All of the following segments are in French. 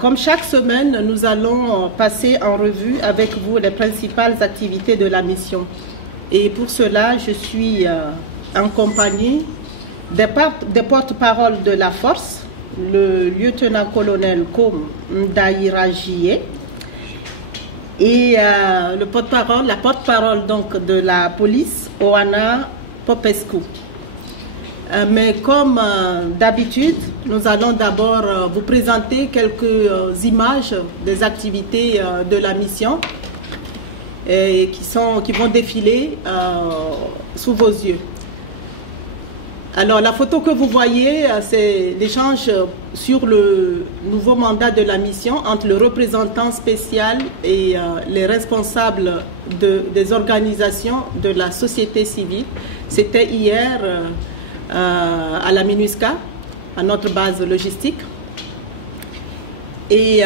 Comme chaque semaine, nous allons passer en revue avec vous les principales activités de la mission. Et pour cela, je suis en compagnie des porte-parole de la force, le lieutenant-colonel Kom Ndaïra-Jie et la porte-parole donc de la police, Oana Popescu. Mais comme d'habitude, nous allons d'abord vous présenter quelques images des activités de la mission et qui vont défiler sous vos yeux. Alors la photo que vous voyez, c'est l'échange sur le nouveau mandat de la mission entre le représentant spécial et les responsables des organisations de la société civile. C'était hier à la MINUSCA, à notre base logistique. Et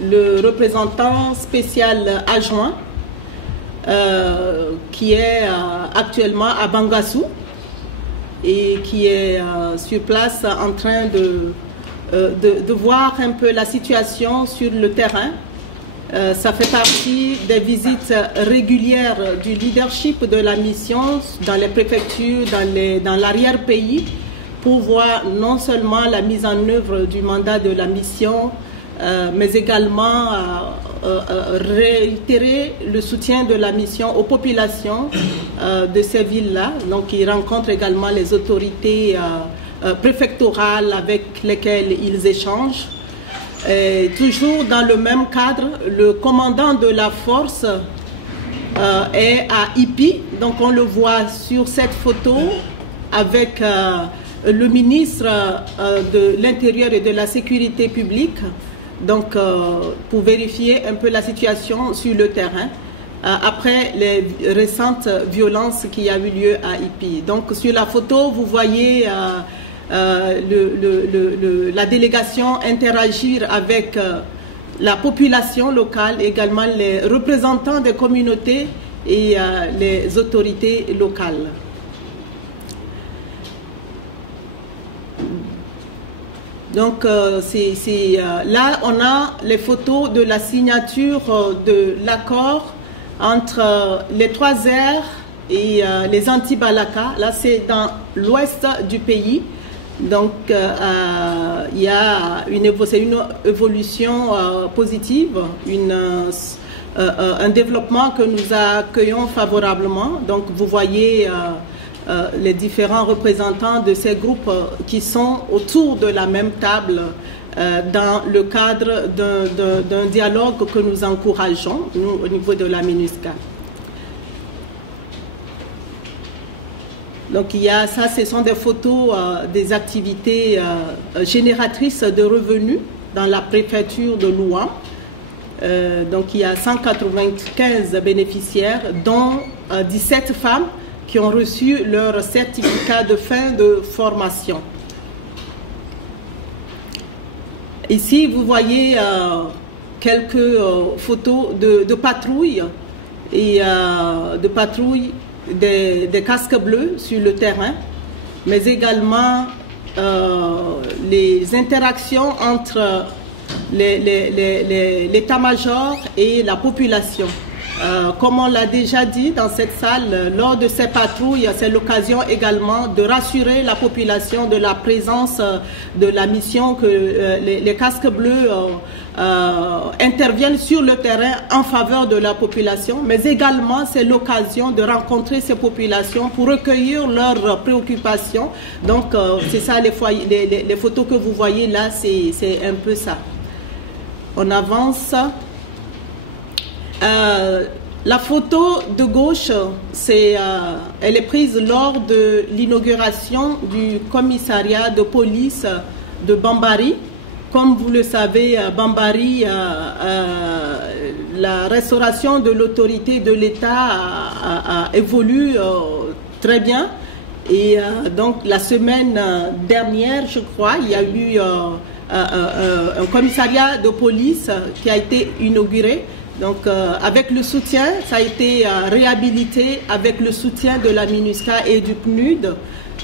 le représentant spécial adjoint qui est actuellement à Bangassou et qui est sur place en train de voir un peu la situation sur le terrain. Ça fait partie des visites régulières du leadership de la mission dans les préfectures, dans l'arrière-pays, pour voir non seulement la mise en œuvre du mandat de la mission, mais également réitérer le soutien de la mission aux populations de ces villes-là. Donc, ils rencontrent également les autorités préfectorales avec lesquelles ils échangent. Et toujours dans le même cadre, le commandant de la force est à Ipi. Donc, on le voit sur cette photo avec le ministre de l'Intérieur et de la Sécurité publique. Donc, pour vérifier un peu la situation sur le terrain, après les récentes violences qui ont eu lieu à Ipi. Donc, sur la photo, vous voyez la délégation interagir avec la population locale, également les représentants des communautés et les autorités locales. Donc, là, on a les photos de la signature de l'accord entre les 3R et les anti-Balaka. Là, c'est dans l'ouest du pays. Donc, il y a une évolution positive, un développement que nous accueillons favorablement. Donc, vous voyez les différents représentants de ces groupes qui sont autour de la même table dans le cadre d'un dialogue que nous encourageons, nous, au niveau de la MINUSCA. Donc, ça, ce sont des photos des activités génératrices de revenus dans la préfecture de Louan. Donc, il y a 195 bénéficiaires, dont 17 femmes qui ont reçu leur certificat de fin de formation. Ici, vous voyez quelques photos de patrouilles et de patrouilles des casques bleus sur le terrain, mais également les interactions entre l'état-major et la population. Comme on l'a déjà dit dans cette salle, lors de ces patrouilles, c'est l'occasion également de rassurer la population de la présence de la mission, que les casques bleus interviennent sur le terrain en faveur de la population, mais également c'est l'occasion de rencontrer ces populations pour recueillir leurs préoccupations. Donc c'est ça, les photos que vous voyez là, c'est un peu ça. On avance. La photo de gauche, elle est prise lors de l'inauguration du commissariat de police de Bambari. Comme vous le savez, Bambari, la restauration de l'autorité de l'État évolue très bien. Et donc la semaine dernière, je crois, il y a eu un commissariat de police qui a été inauguré. Donc, avec le soutien, ça a été réhabilité avec le soutien de la MINUSCA et du PNUD.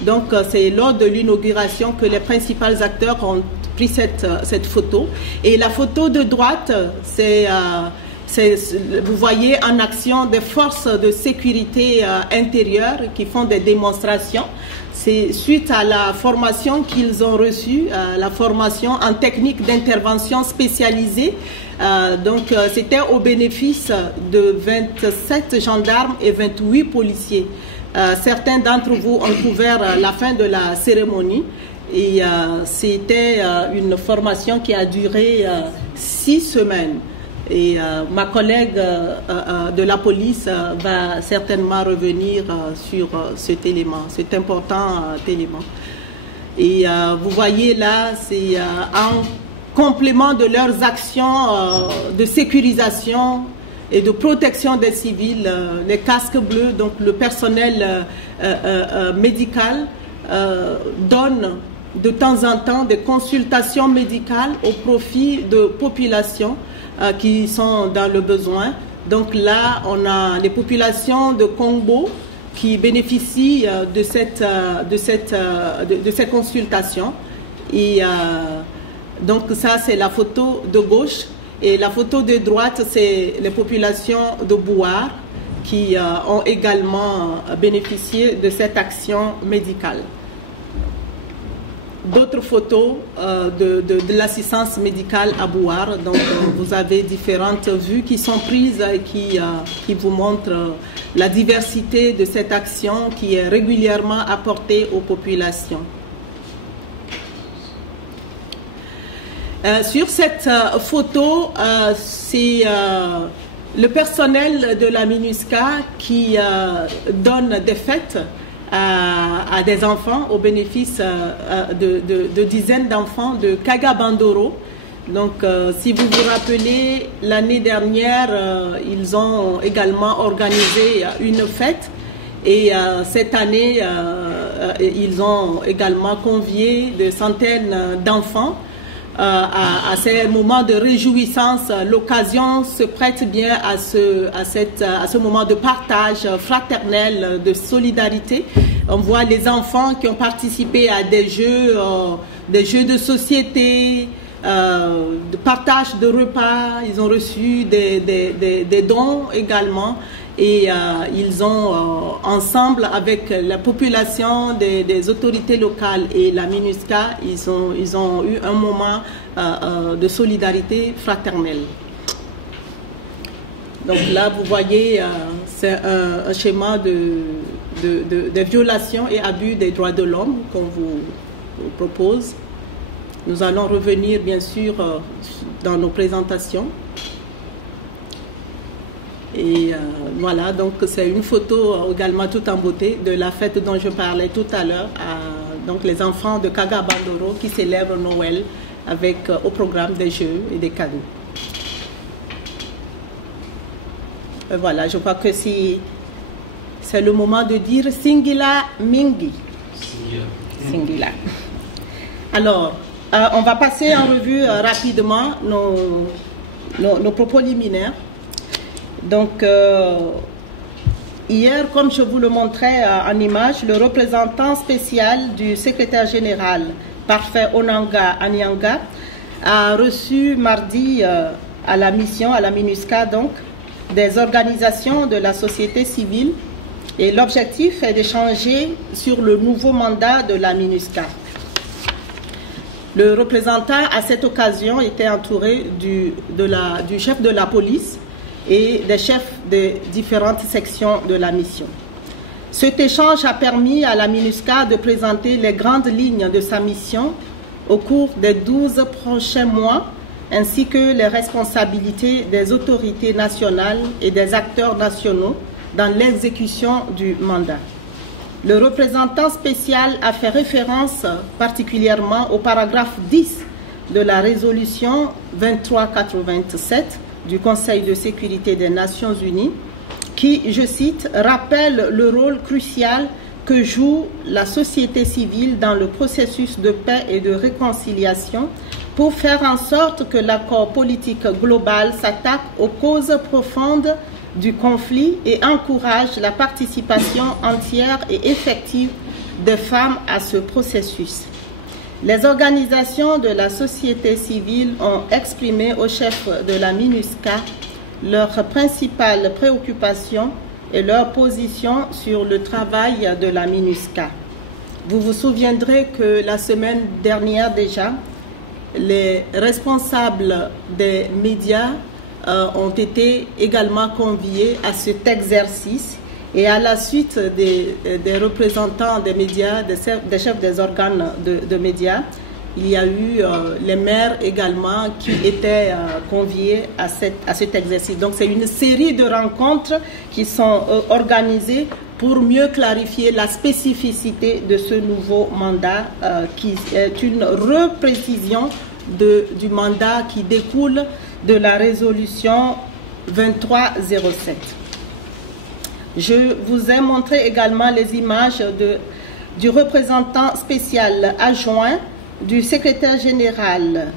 Donc, c'est lors de l'inauguration que les principaux acteurs ont pris cette photo. Et la photo de droite, vous voyez en action des forces de sécurité intérieure qui font des démonstrations. C'est suite à la formation qu'ils ont reçue, la formation en technique d'intervention spécialisée. Donc, c'était au bénéfice de 27 gendarmes et 28 policiers. Certains d'entre vous ont couvert la fin de la cérémonie et c'était une formation qui a duré 6 semaines. Et ma collègue de la police va certainement revenir sur cet élément, cet important élément. Et vous voyez là, c'est en complément de leurs actions de sécurisation et de protection des civils, les casques bleus, donc le personnel médical donne de temps en temps des consultations médicales au profit de populations qui sont dans le besoin. Donc là, on a les populations de Congo qui bénéficient de ces consultations. Et donc ça, c'est la photo de gauche. Et la photo de droite, c'est les populations de Bouar qui ont également bénéficié de cette action médicale. D'autres photos de l'assistance médicale à Bouar. Donc, vous avez différentes vues qui sont prises et qui vous montrent la diversité de cette action qui est régulièrement apportée aux populations. Sur cette photo, c'est le personnel de la MINUSCA qui donne des fêtes à des enfants au bénéfice de dizaines d'enfants de Kagabandoro. Donc, si vous vous rappelez, l'année dernière, ils ont également organisé une fête et cette année, ils ont également convié de centaines d'enfants à ces moments de réjouissance. L'occasion se prête bien à ce moment de partage fraternel, de solidarité. On voit les enfants qui ont participé à des jeux de société, de partage de repas. Ils ont reçu des dons également. Et ils ont, ensemble avec la population des autorités locales et la MINUSCA, ils ont eu un moment de solidarité fraternelle. Donc là, vous voyez, c'est un schéma de violation et abus des droits de l'homme qu'on vous propose. Nous allons revenir, bien sûr, dans nos présentations. Et voilà, donc c'est une photo également tout en beauté de la fête dont je parlais tout à l'heure, donc les enfants de Kagabandoro qui célèbrent Noël avec au programme des jeux et des cadeaux. Et voilà, je crois que c'est le moment de dire Singila Mingi. Singila. Alors, on va passer en revue rapidement nos propos liminaires. Donc, hier, comme je vous le montrais en image, le représentant spécial du secrétaire général, Parfait Onanga Anyanga, a reçu mardi à la mission, à la MINUSCA, donc, des organisations de la société civile. Et l'objectif est d'échanger sur le nouveau mandat de la MINUSCA. Le représentant, à cette occasion, était entouré du chef de la police et des chefs des différentes sections de la mission. Cet échange a permis à la MINUSCA de présenter les grandes lignes de sa mission au cours des 12 prochains mois, ainsi que les responsabilités des autorités nationales et des acteurs nationaux dans l'exécution du mandat. Le représentant spécial a fait référence particulièrement au paragraphe 10 de la résolution 2387 du Conseil de sécurité des Nations Unies qui, je cite, rappelle le rôle crucial que joue la société civile dans le processus de paix et de réconciliation pour faire en sorte que l'accord politique global s'attaque aux causes profondes du conflit et encourage la participation entière et effective des femmes à ce processus. Les organisations de la société civile ont exprimé au chef de la MINUSCA leurs principales préoccupations et leur position sur le travail de la MINUSCA. Vous vous souviendrez que la semaine dernière déjà, les responsables des médias ont été également conviés à cet exercice et à la suite des représentants des médias, des chefs des organes de médias, il y a eu les maires également qui étaient conviés à cet exercice. Donc c'est une série de rencontres qui sont organisées pour mieux clarifier la spécificité de ce nouveau mandat qui est une reprécision du mandat qui découle de la résolution 2307. Je vous ai montré également les images du représentant spécial adjoint du secrétaire général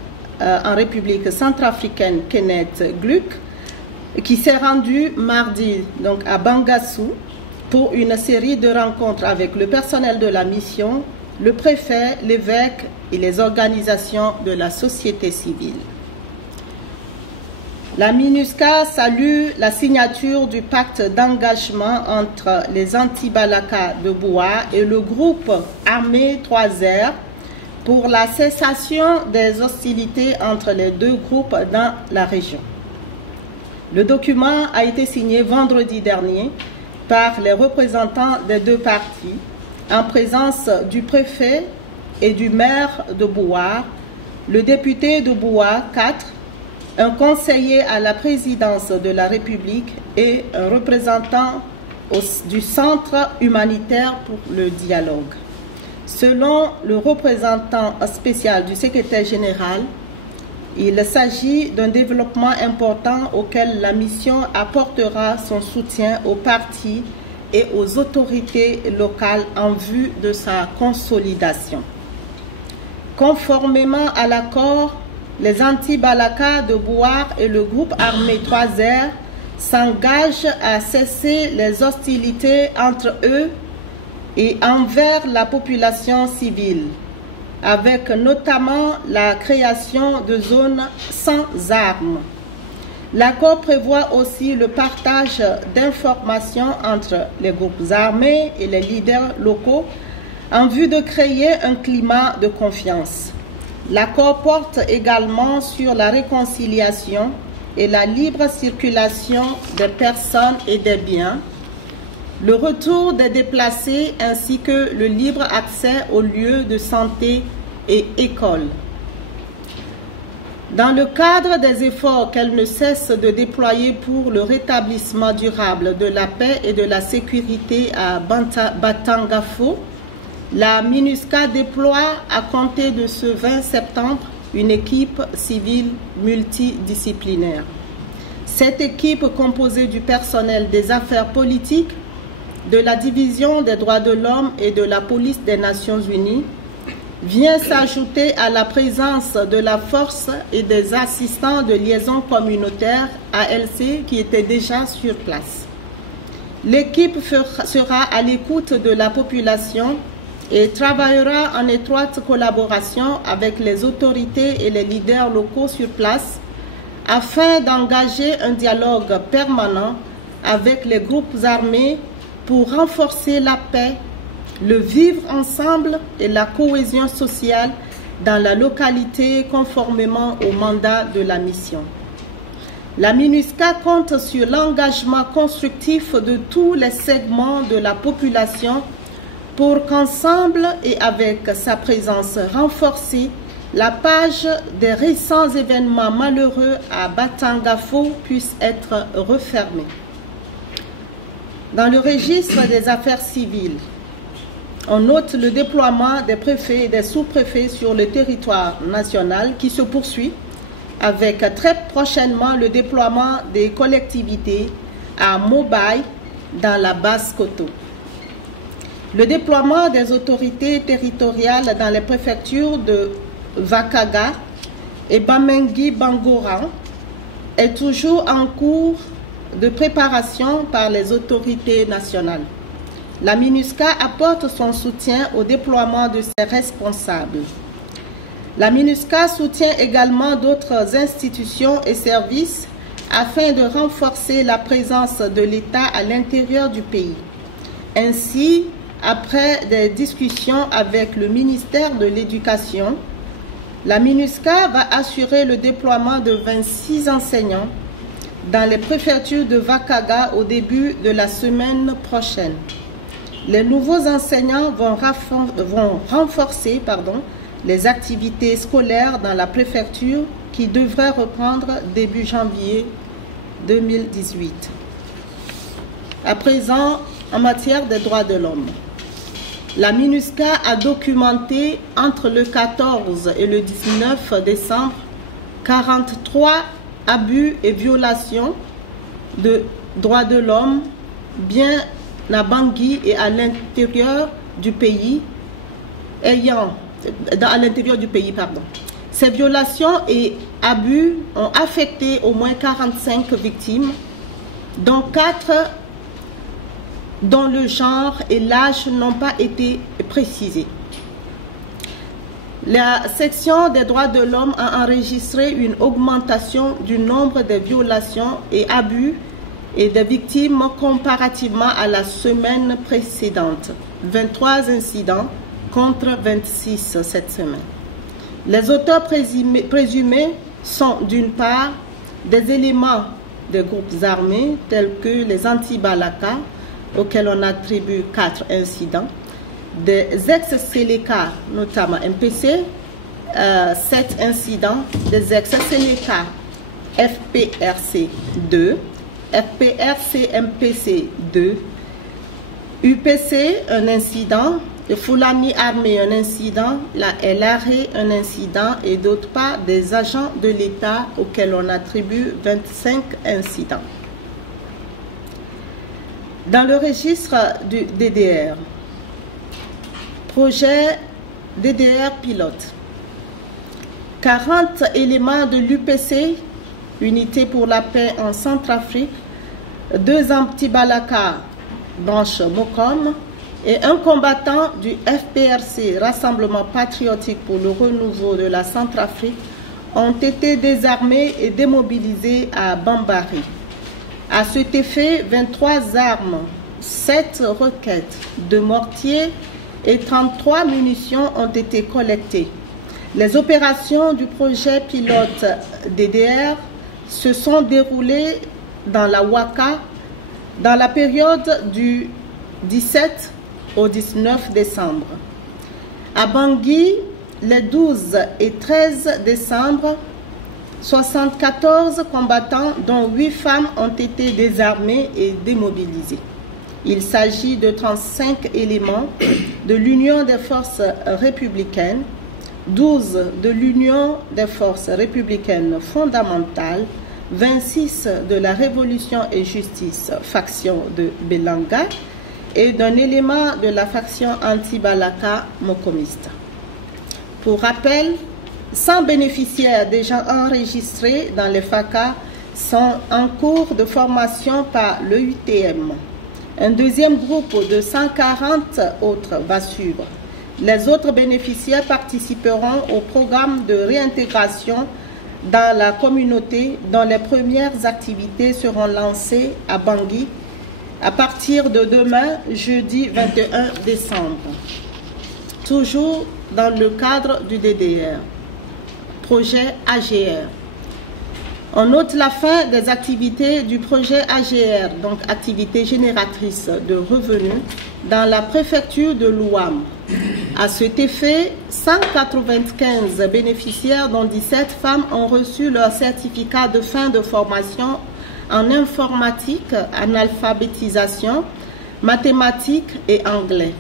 en République centrafricaine, Kenneth Gluck, qui s'est rendu mardi donc à Bangassou pour une série de rencontres avec le personnel de la mission, le préfet, l'évêque et les organisations de la société civile. La MINUSCA salue la signature du pacte d'engagement entre les anti-Balaka de Boua et le groupe armé 3R pour la cessation des hostilités entre les deux groupes dans la région. Le document a été signé vendredi dernier par les représentants des deux parties en présence du préfet et du maire de Boua, le député de Boua 4, un conseiller à la présidence de la République et un représentant du Centre humanitaire pour le dialogue. Selon le représentant spécial du secrétaire général, il s'agit d'un développement important auquel la mission apportera son soutien aux partis et aux autorités locales en vue de sa consolidation. Conformément à l'accord, les anti-Balaka de Bouar et le groupe armé 3R s'engagent à cesser les hostilités entre eux et envers la population civile, avec notamment la création de zones sans armes. L'accord prévoit aussi le partage d'informations entre les groupes armés et les leaders locaux en vue de créer un climat de confiance. L'accord porte également sur la réconciliation et la libre circulation des personnes et des biens, le retour des déplacés ainsi que le libre accès aux lieux de santé et écoles. Dans le cadre des efforts qu'elle ne cesse de déployer pour le rétablissement durable de la paix et de la sécurité à Batangafo, la MINUSCA déploie à compter de ce 20 septembre une équipe civile multidisciplinaire. Cette équipe, composée du personnel des affaires politiques, de la division des droits de l'homme et de la police des Nations Unies, vient s'ajouter à la présence de la force et des assistants de liaison communautaire ALC qui étaient déjà sur place. L'équipe sera à l'écoute de la population et travaillera en étroite collaboration avec les autorités et les leaders locaux sur place afin d'engager un dialogue permanent avec les groupes armés pour renforcer la paix, le vivre ensemble et la cohésion sociale dans la localité conformément au mandat de la mission. La MINUSCA compte sur l'engagement constructif de tous les segments de la population pour qu'ensemble et avec sa présence renforcée, la page des récents événements malheureux à Batangafo puisse être refermée. Dans le registre des affaires civiles, on note le déploiement des préfets et des sous-préfets sur le territoire national qui se poursuit avec très prochainement le déploiement des collectivités à Mobaye dans la Basse-Koto. Le déploiement des autorités territoriales dans les préfectures de Vakaga et Bamengi-Bangoran est toujours en cours de préparation par les autorités nationales. La MINUSCA apporte son soutien au déploiement de ses responsables. La MINUSCA soutient également d'autres institutions et services afin de renforcer la présence de l'État à l'intérieur du pays. Ainsi, après des discussions avec le ministère de l'Éducation, la MINUSCA va assurer le déploiement de 26 enseignants dans les préfectures de Vakaga au début de la semaine prochaine. Les nouveaux enseignants vont renforcer les activités scolaires dans la préfecture qui devraient reprendre début janvier 2018. À présent, en matière des droits de l'homme, la MINUSCA a documenté entre le 14 et le 19 décembre 43 abus et violations de droits de l'homme bien à Bangui et à l'intérieur du pays Ces violations et abus ont affecté au moins 45 victimes, dont 4 dont le genre et l'âge n'ont pas été précisés. La section des droits de l'homme a enregistré une augmentation du nombre de violations et abus et de victimes comparativement à la semaine précédente. 23 incidents contre 26 cette semaine. Les auteurs présumés sont d'une part des éléments des groupes armés tels que les anti-Balaka, auxquels on attribue 4 incidents, des ex-Seleka, notamment MPC, 7 incidents, des ex-Seleka FPRC 2, FPRC MPC 2, UPC un incident, le Fulani armé un incident, la LRE un incident et d'autre part des agents de l'État auxquels on attribue 25 incidents. Dans le registre du DDR, projet DDR pilote, 40 éléments de l'UPC, Unité pour la paix en Centrafrique, 2 anti-Balaka, branche Mokom, et un combattant du FPRC, Rassemblement patriotique pour le renouveau de la Centrafrique, ont été désarmés et démobilisés à Bambari. À cet effet, 23 armes, 7 roquettes, 2 mortiers et 33 munitions ont été collectées. Les opérations du projet pilote DDR se sont déroulées dans la Ouaka dans la période du 17 au 19 décembre. À Bangui, les 12 et 13 décembre, 74 combattants, dont 8 femmes, ont été désarmés et démobilisés. Il s'agit de 35 éléments de l'Union des forces républicaines, 12 de l'Union des forces républicaines fondamentales, 26 de la Révolution et Justice, faction de Belanga, et d'un élément de la faction anti-Balaka mokomiste. Pour rappel, 100 bénéficiaires déjà enregistrés dans les FACA sont en cours de formation par le UTM. Un deuxième groupe de 140 autres va suivre. Les autres bénéficiaires participeront au programme de réintégration dans la communauté dont les premières activités seront lancées à Bangui à partir de demain, jeudi 21 décembre. Toujours dans le cadre du DDR. Projet AGR. On note la fin des activités du projet AGR, donc activité génératrice de revenus, dans la préfecture de l'Ouam. À cet effet, 195 bénéficiaires, dont 17 femmes, ont reçu leur certificat de fin de formation en informatique, en alphabétisation, mathématiques et anglais.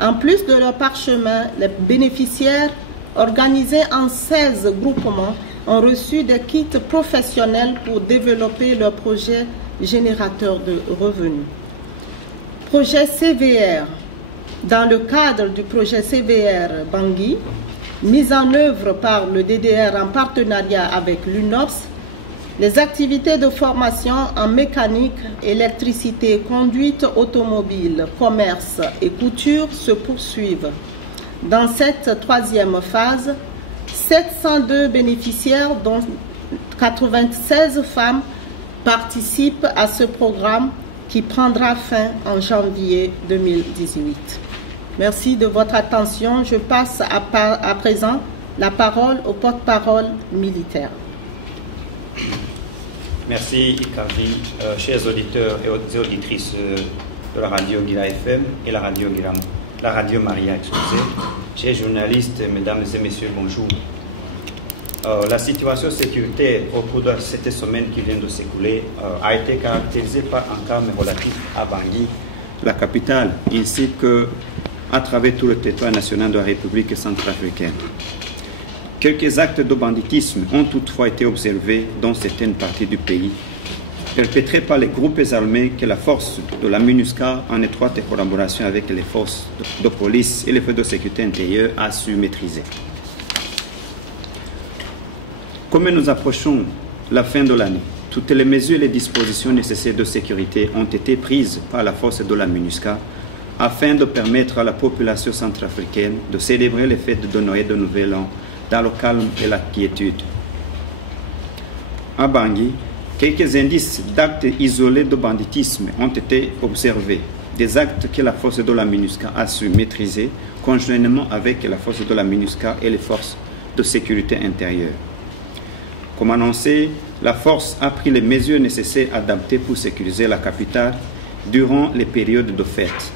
En plus de leur parchemin, les bénéficiaires, organisés en 16 groupements, ont reçu des kits professionnels pour développer leur projet générateur de revenus. Projet CVR. Dans le cadre du projet CVR Bangui, mis en œuvre par le DDR en partenariat avec l'UNOPS, les activités de formation en mécanique, électricité, conduite automobile, commerce et couture se poursuivent. Dans cette troisième phase, 702 bénéficiaires, dont 96 femmes, participent à ce programme qui prendra fin en janvier 2018. Merci de votre attention. Je passe à présent la parole au porte-parole militaire. Merci Icardi. Chers auditeurs et auditrices de la radio Guira FM et la radio Maria, excusez. Chers journalistes, mesdames et messieurs, bonjour. La situation sécuritaire au cours de cette semaine qui vient de s'écouler a été caractérisée par un calme relatif à Bangui, la capitale, ainsi qu'à travers tout le territoire national de la République centrafricaine. Quelques actes de banditisme ont toutefois été observés dans certaines parties du pays, perpétrés par les groupes armés que la force de la MINUSCA, en étroite collaboration avec les forces de police et les forces de sécurité intérieure, a su maîtriser. Comme nous approchons la fin de l'année, toutes les mesures et les dispositions nécessaires de sécurité ont été prises par la force de la MINUSCA afin de permettre à la population centrafricaine de célébrer les fêtes de Noël et de Nouvel An dans le calme et la quiétude. À Bangui, quelques indices d'actes isolés de banditisme ont été observés, des actes que la force de la MINUSCA a su maîtriser conjointement avec la force de la MINUSCA et les forces de sécurité intérieure. Comme annoncé, la force a pris les mesures nécessaires adaptées pour sécuriser la capitale durant les périodes de fête.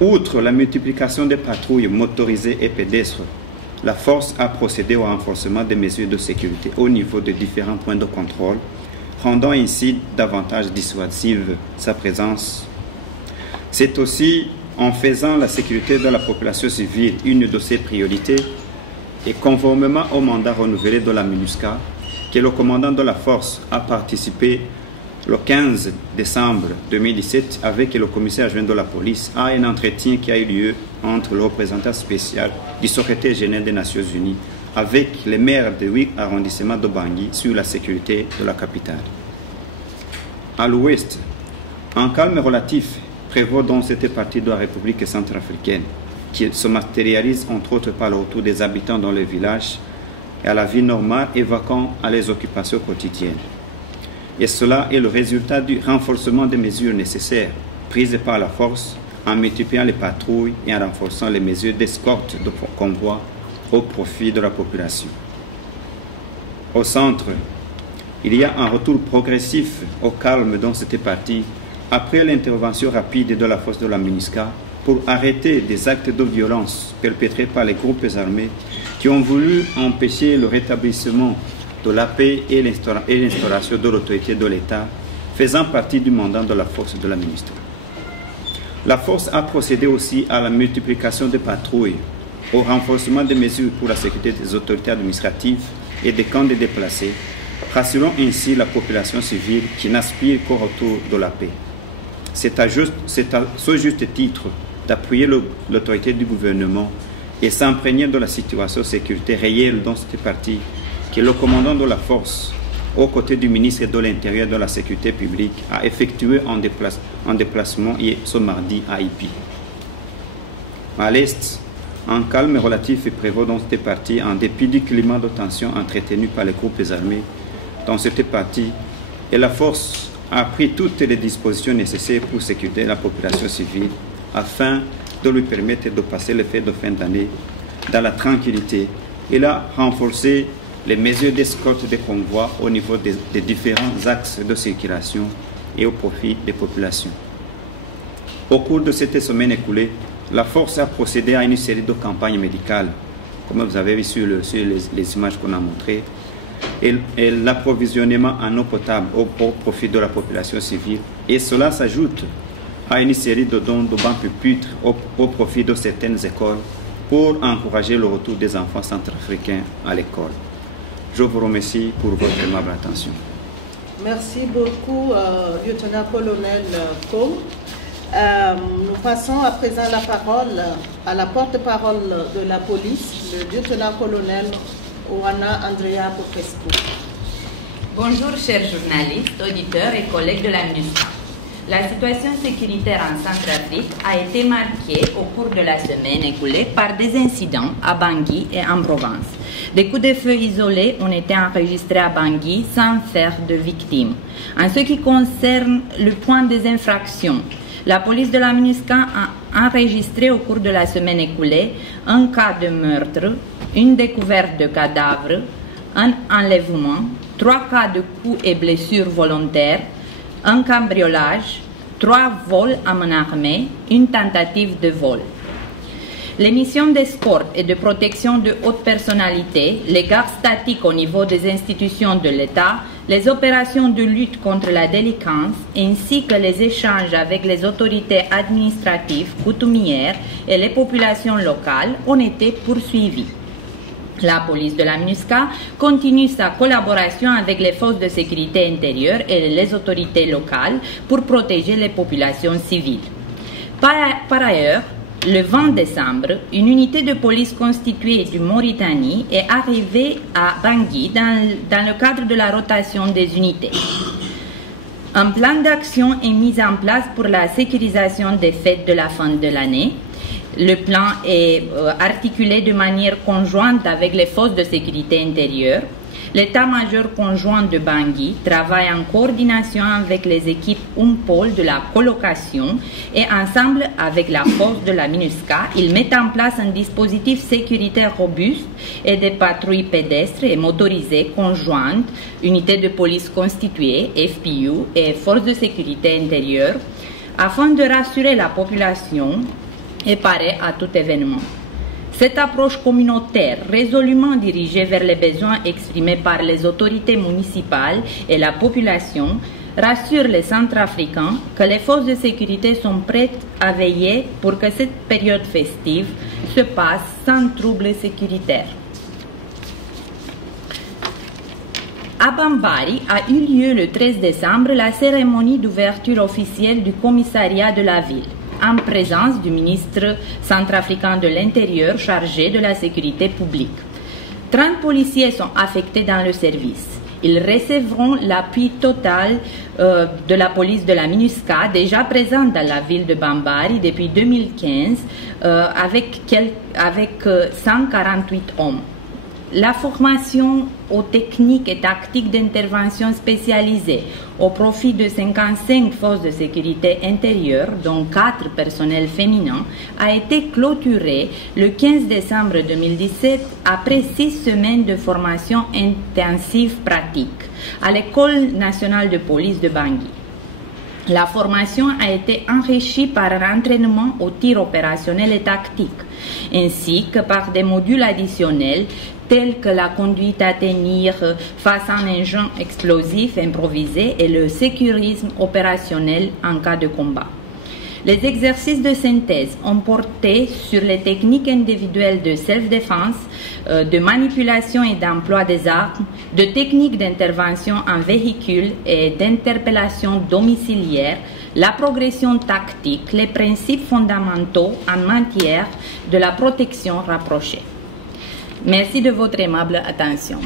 Outre la multiplication des patrouilles motorisées et pédestres, la force a procédé au renforcement des mesures de sécurité au niveau de différents points de contrôle, rendant ainsi davantage dissuasive sa présence. C'est aussi en faisant la sécurité de la population civile une de ses priorités et conformément au mandat renouvelé de la MINUSCA que le commandant de la force a participé le 15 décembre 2017 avec le commissaire adjoint de la police à un entretien qui a eu lieu entre le représentant spécial du secrétaire général des Nations Unies avec les maires de 8 arrondissements de Bangui sur la sécurité de la capitale. À l'ouest, un calme relatif prévaut dans cette partie de la République centrafricaine qui se matérialise entre autres par le retour des habitants dans les villages et à la vie normale évoquant à les occupations quotidiennes. Et cela est le résultat du renforcement des mesures nécessaires prises par la force en multipliant les patrouilles et en renforçant les mesures d'escorte de convois au profit de la population. Au centre, il y a un retour progressif au calme dans cette partie après l'intervention rapide de la force de la MINUSCA pour arrêter des actes de violence perpétrés par les groupes armés qui ont voulu empêcher le rétablissement de la paix et l'instauration de l'autorité de l'État, faisant partie du mandat de la force de la MINUSCA. La force a procédé aussi à la multiplication des patrouilles, au renforcement des mesures pour la sécurité des autorités administratives et des camps de déplacés, rassurant ainsi la population civile qui n'aspire qu'au retour de la paix. C'est à ce juste titre d'appuyer l'autorité du gouvernement et s'imprégner de la situation de sécurité réelle dans cette partie que le commandant de la force, aux côtés du ministre de l'Intérieur et de la Sécurité publique, a effectué un déplacement ce mardi à Ipi. À l'est, un calme relatif prévaut dans cette partie en dépit du climat de tension entretenu par les groupes armés dans cette partie, et la force a pris toutes les dispositions nécessaires pour sécuriser la population civile afin de lui permettre de passer les fêtes de fin d'année dans la tranquillité. Il a renforcé les mesures d'escorte des convois au niveau des différents axes de circulation et au profit des populations. Au cours de cette semaine écoulée, la force a procédé à une série de campagnes médicales, comme vous avez vu sur les images qu'on a montrées, et l'approvisionnement en eau potable au profit de la population civile. Et cela s'ajoute à une série de dons de bancs pupitres au profit de certaines écoles pour encourager le retour des enfants centrafricains à l'école. Je vous remercie pour votre aimable attention. Merci beaucoup, lieutenant-colonel Kom. Nous passons à présent la parole à la porte-parole de la police, le lieutenant-colonel Oana Andrea Popescu. Bonjour chers journalistes, auditeurs et collègues de la MINUSCA. La situation sécuritaire en Centrafrique a été marquée au cours de la semaine écoulée par des incidents à Bangui et en Provence. Des coups de feu isolés ont été enregistrés à Bangui sans faire de victimes. En ce qui concerne le point des infractions, la police de la MINUSCA a enregistré au cours de la semaine écoulée un cas de meurtre, une découverte de cadavres, un enlèvement, 3 cas de coups et blessures volontaires, un cambriolage, 3 vols à main armée, une tentative de vol. Les missions d'escorte et de protection de hautes personnalités, les gardes statiques au niveau des institutions de l'État, les opérations de lutte contre la délinquance, ainsi que les échanges avec les autorités administratives, coutumières et les populations locales ont été poursuivis. La police de la MINUSCA continue sa collaboration avec les forces de sécurité intérieure et les autorités locales pour protéger les populations civiles. Par ailleurs, le 20 décembre, une unité de police constituée du Mauritanie est arrivée à Bangui dans le cadre de la rotation des unités. Un plan d'action est mis en place pour la sécurisation des fêtes de la fin de l'année. Le plan est articulé de manière conjointe avec les forces de sécurité intérieure. L'état-major conjoint de Bangui travaille en coordination avec les équipes UMPOL de la colocation et ensemble avec la force de la MINUSCA, ils mettent en place un dispositif sécuritaire robuste et des patrouilles pédestres et motorisées conjointes, unités de police constituées, FPU et forces de sécurité intérieure, afin de rassurer la population et parer à tout événement. Cette approche communautaire résolument dirigée vers les besoins exprimés par les autorités municipales et la population rassure les Centrafricains que les forces de sécurité sont prêtes à veiller pour que cette période festive se passe sans troubles sécuritaires. À Bambari a eu lieu le 13 décembre la cérémonie d'ouverture officielle du commissariat de la ville, en présence du ministre centrafricain de l'Intérieur chargé de la sécurité publique. 30 policiers sont affectés dans le service. Ils recevront l'appui total de la police de la MINUSCA, déjà présente dans la ville de Bambari depuis 2015, avec 148 hommes. La formation aux techniques et tactiques d'intervention spécialisées au profit de 55 forces de sécurité intérieure, dont 4 personnels féminins, a été clôturée le 15 décembre 2017 après 6 semaines de formation intensive pratique à l'École nationale de police de Bangui. La formation a été enrichie par un entraînement au tir opérationnel et tactique, ainsi que par des modules additionnels tels que la conduite à tenir face à un engin explosif improvisé et le sécurisme opérationnel en cas de combat. Les exercices de synthèse ont porté sur les techniques individuelles de self-défense, de manipulation et d'emploi des armes, de techniques d'intervention en véhicule et d'interpellation domiciliaire, la progression tactique, les principes fondamentaux en matière de la protection rapprochée. Merci de votre aimable attention.